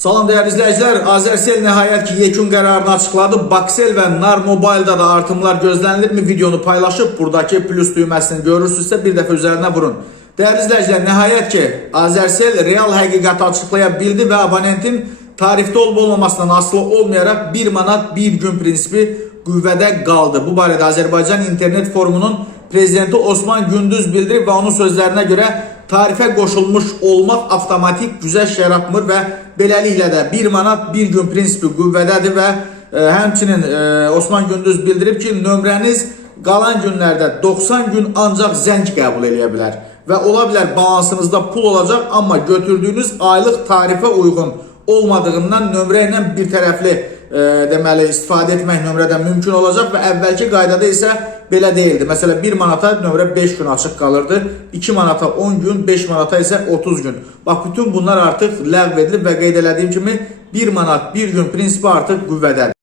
Salam değerli izleyiciler, Azercell nihayet ki yekun kararını açıkladı. Baksel ve Nar Mobile'da da artımlar gözlenilir mi? Videonu paylaşıp buradaki plus düğmesini görürsünüzse bir defa üzerine vurun. Değerli izleyiciler, nihayet ki Azercell real hakikati açıklayabildi ve abonentin tarifte olup olmamasından aslı olmayarak 1 manat 1 gün prinsipi qüvvədə qaldı. Bu barədə Azərbaycan internet forumunun prezidenti Osman Gündüz bildirib və onun sözlərinə görə tarifə qoşulmuş olmaq avtomatik güzəşt yaratmır və beləliklə də 1 manat 1 gün prinsipi qüvvədədir və həmçinin Osman Gündüz bildirib ki, nömrəniz qalan günlərdə 90 gün ancaq zəng qəbul edə bilər və ola bilər balansınızda pul olacaq, amma götürdüyünüz aylıq tarifə uyğun olmadığından nömrə ilə bir tərəfli deməli istifadə etmək nömrədən mümkün olacaq və əvvəlki qaydada isə belə deyildi. Məsələn 1 manata nömrə 5 gün açıq qalırdı, 2 manata 10 gün, 5 manata isə 30 gün. Bax, bütün bunlar artıq ləğv edilib və qeyd elədiyim kimi 1 manat 1 gün prinsipi artıq qüvvədədir.